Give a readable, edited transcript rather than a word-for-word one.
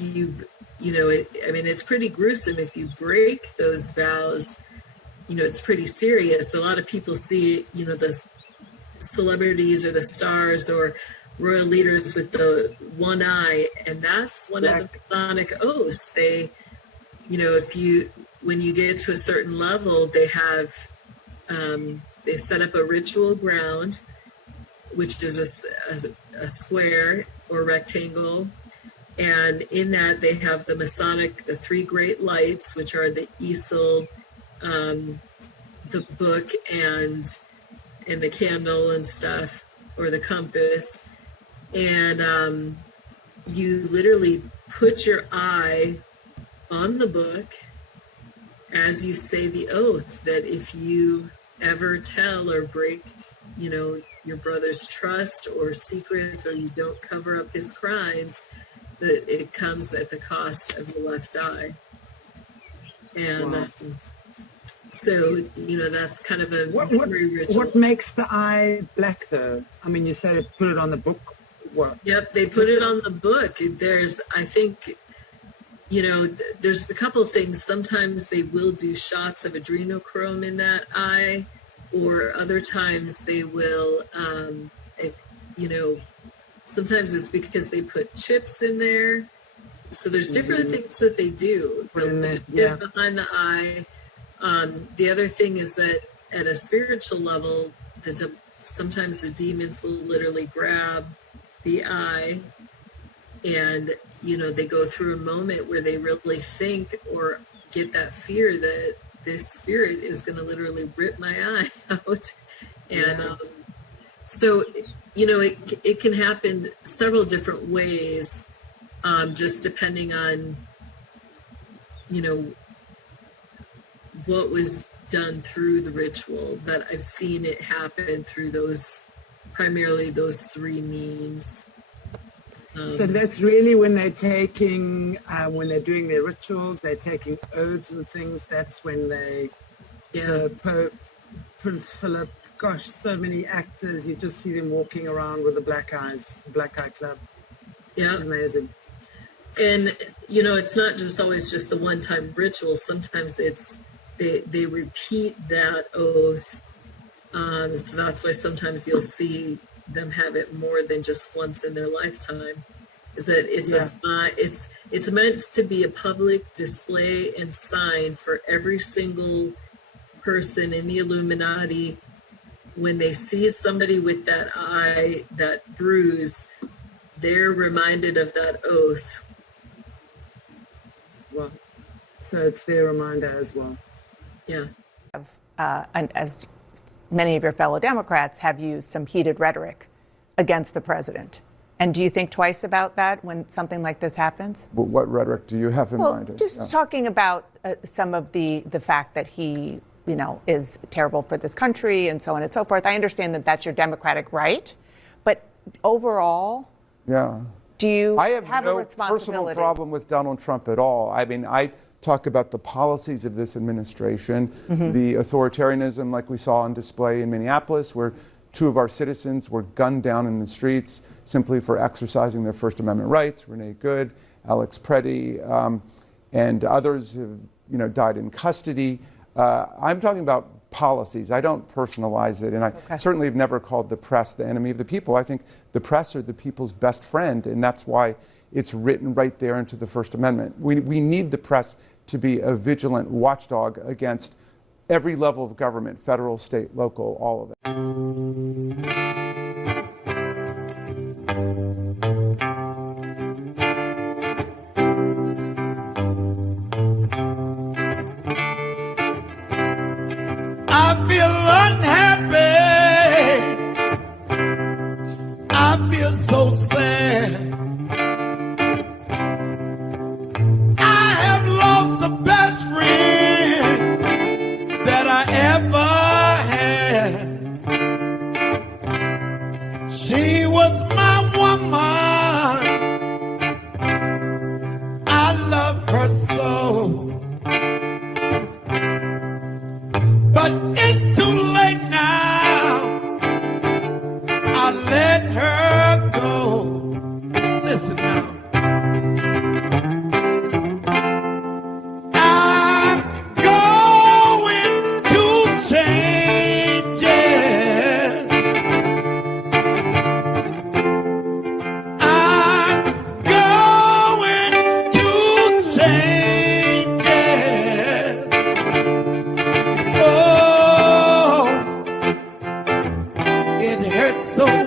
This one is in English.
you, it's pretty gruesome if you break those vows. It's pretty serious. A lot of people see, the celebrities or the stars or royal leaders with the one eye, and that's one of the Masonic oaths. They, when you get to a certain level, they have, they set up a ritual ground, which is a square or rectangle. And in that, they have the three great lights, which are the easel, the book, and the candle and stuff, or the compass. And you literally put your eye on the book as you say the oath, that if you ever tell or break, your brother's trust or secrets, or you don't cover up his crimes, that it comes at the cost of your left eye. And so, that's kind of a memory ritual. What makes the eye black, though? I mean, you say they put it on the book. What? Yep, they put it on the book. There's, I think, there's a couple of things. Sometimes they will do shots of adrenochrome in that eye, or other times they will, sometimes it's because they put chips in there. So there's different things that they do. They'll put behind the eye. The other thing is that at a spiritual level, sometimes the demons will literally grab the eye, and they go through a moment where they really think or get that fear that this spirit is going to literally rip my eye out. And so it can happen several different ways, just depending on what was done through the ritual. But I've seen it happen through primarily those three means. So that's really when they're taking, when they're doing their rituals, they're taking oaths and things. That's when the Pope, Prince Philip, gosh, so many actors, you just see them walking around with the black eyes, the Black Eye Club. It's amazing. And, it's not just always just the one-time ritual. Sometimes they repeat that oath. So that's why sometimes you'll see them have it more than just once in their lifetime. Is that it's meant to be a public display and sign for every single person in the Illuminati. When they see somebody with that eye, that bruise, they're reminded of that oath. Well, so it's their reminder as well. Yeah. And as many of your fellow Democrats have used some heated rhetoric against the president. And do you think twice about that when something like this happens? Well, what rhetoric do you have in mind? Just talking about some of the fact that he, is terrible for this country and so on and so forth. I understand that that's your democratic right, but overall, do you have a responsibility? Personal problem with Donald Trump at all. I mean, I talk about the policies of this administration, the authoritarianism like we saw on display in Minneapolis, where 2 of our citizens were gunned down in the streets simply for exercising their First Amendment rights. Renee Good, Alex Preddy, and others have died in custody. I'm talking about policies. I don't personalize it, and I certainly have never called the press the enemy of the people. I think the press are the people's best friend, and that's why it's written right there into the First Amendment. We need the press to be a vigilant watchdog against every level of government, federal, state, local, all of it. I feel unhappy. I feel so sad. I have lost the best friend that I ever had. She was my woman. I love her so. But it's too late now. I let her go. so